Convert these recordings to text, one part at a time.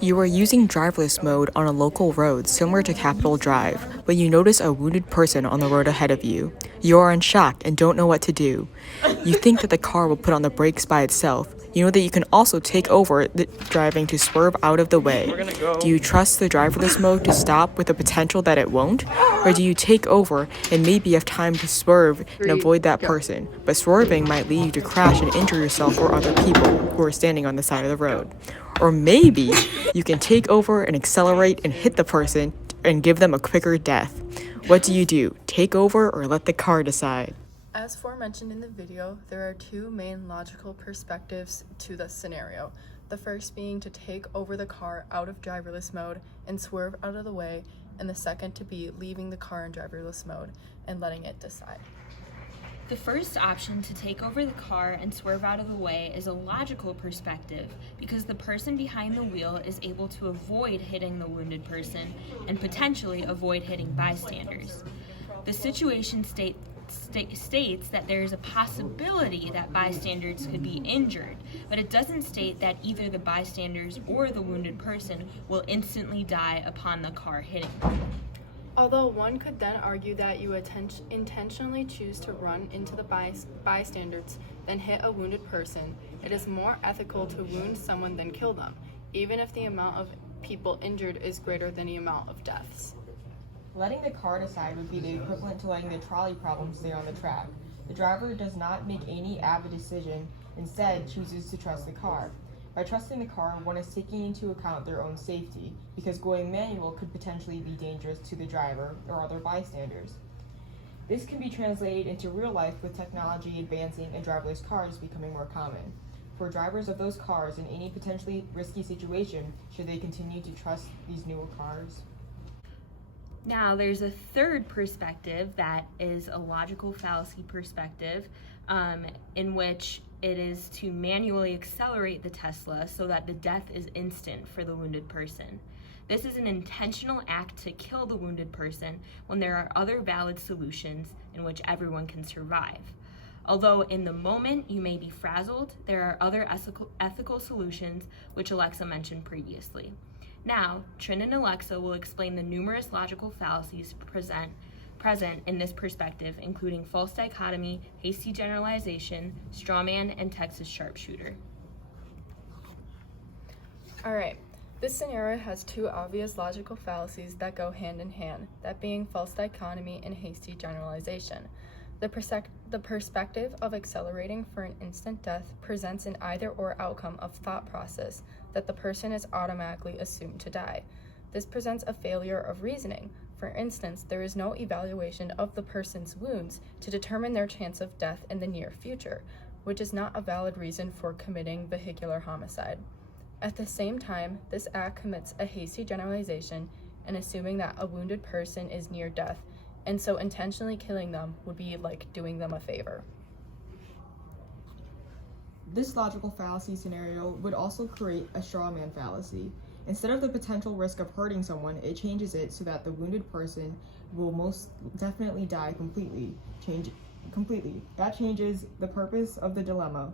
You are using driverless mode on a local road similar to Capitol Drive, when you notice a wounded person on the road ahead of you. You are in shock and don't know what to do. You think that the car will put on the brakes by itself. You know that you can also take over the driving to swerve out of the way. Do you trust the driverless mode to stop with the potential that it won't? Or do you take over and maybe have time to swerve and avoid that person? But swerving might lead you to crash and injure yourself or other people who are standing on the side of the road. Or maybe you can take over and accelerate and hit the person and give them a quicker death. What do? Take over or let the car decide? As forementioned in the video, there are two main logical perspectives to this scenario. The first being to take over the car out of driverless mode and swerve out of the way, and the second to be leaving the car in driverless mode and letting it decide. The first option, to take over the car and swerve out of the way, is a logical perspective because the person behind the wheel is able to avoid hitting the wounded person and potentially avoid hitting bystanders. The situation states that there is a possibility that bystanders could be injured, but it doesn't state that either the bystanders or the wounded person will instantly die upon the car hitting them. Although one could then argue that you intentionally choose to run into the bystanders than hit a wounded person, it is more ethical to wound someone than kill them, even if the amount of people injured is greater than the amount of deaths. Letting the car decide would be the equivalent to letting the trolley problem stay on the track. The driver does not make any avid decision, instead chooses to trust the car. By trusting the car, one is taking into account their own safety, because going manual could potentially be dangerous to the driver or other bystanders. This can be translated into real life with technology advancing and driverless cars becoming more common. For drivers of those cars in any potentially risky situation, should they continue to trust these newer cars? Now, there's a third perspective that is a logical fallacy perspective, in which it is to manually accelerate the Tesla so that the death is instant for the wounded person. This is an intentional act to kill the wounded person when there are other valid solutions in which everyone can survive. Although in the moment you may be frazzled, there are other ethical solutions which Alexa mentioned previously. Now, Trin and Alexa will explain the numerous logical fallacies present in this perspective, including false dichotomy, hasty generalization, strawman, and Texas sharpshooter. Alright, this scenario has two obvious logical fallacies that go hand in hand, that being false dichotomy and hasty generalization. The perspective of accelerating for an instant death presents an either-or outcome of thought process that the person is automatically assumed to die. This presents a failure of reasoning. For instance, there is no evaluation of the person's wounds to determine their chance of death in the near future, which is not a valid reason for committing vehicular homicide. At the same time, this act commits a hasty generalization and assuming that a wounded person is near death, and so intentionally killing them would be like doing them a favor. This logical fallacy scenario would also create a strawman fallacy. Instead of the potential risk of hurting someone, it changes it so that the wounded person will most definitely die completely. That changes the purpose of the dilemma.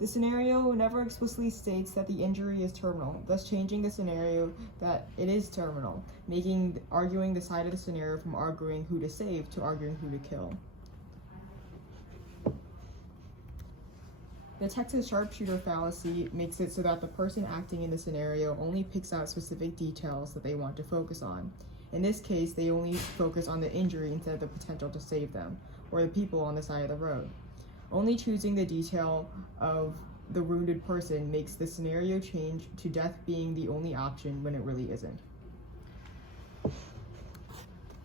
The scenario never explicitly states that the injury is terminal, thus changing the scenario that it is terminal, arguing the side of the scenario from arguing who to save to arguing who to kill. The Texas sharpshooter fallacy makes it so that the person acting in the scenario only picks out specific details that they want to focus on. In this case, they only focus on the injury instead of the potential to save them, or the people on the side of the road. Only choosing the detail of the wounded person makes the scenario change to death being the only option when it really isn't.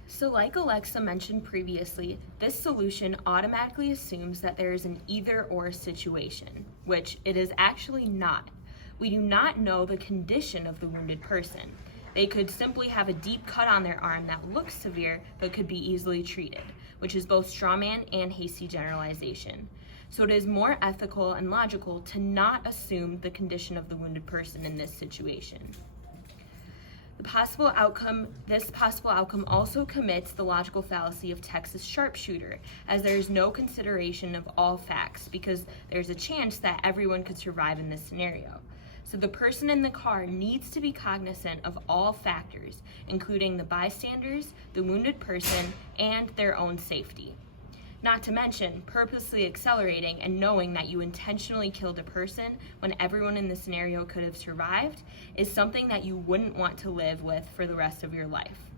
So like Alexa mentioned previously, this solution automatically assumes that there is an either-or situation, which it is actually not. We do not know the condition of the wounded person. They could simply have a deep cut on their arm that looks severe but could be easily treated, which is both strawman and hasty generalization. So it is more ethical and logical to not assume the condition of the wounded person in this situation. This possible outcome also commits the logical fallacy of Texas sharpshooter, as there is no consideration of all facts because there's a chance that everyone could survive in this scenario. So the person in the car needs to be cognizant of all factors, including the bystanders, the wounded person, and their own safety. Not to mention, purposely accelerating and knowing that you intentionally killed a person when everyone in the scenario could have survived is something that you wouldn't want to live with for the rest of your life.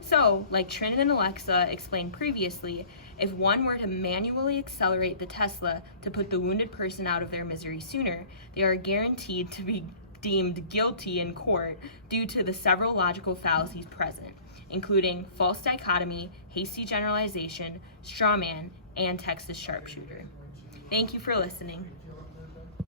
So, like Trin and Alexa explained previously, if one were to manually accelerate the Tesla to put the wounded person out of their misery sooner, they are guaranteed to be deemed guilty in court due to the several logical fallacies present, including false dichotomy, hasty generalization, straw man, and Texas sharpshooter. Thank you for listening.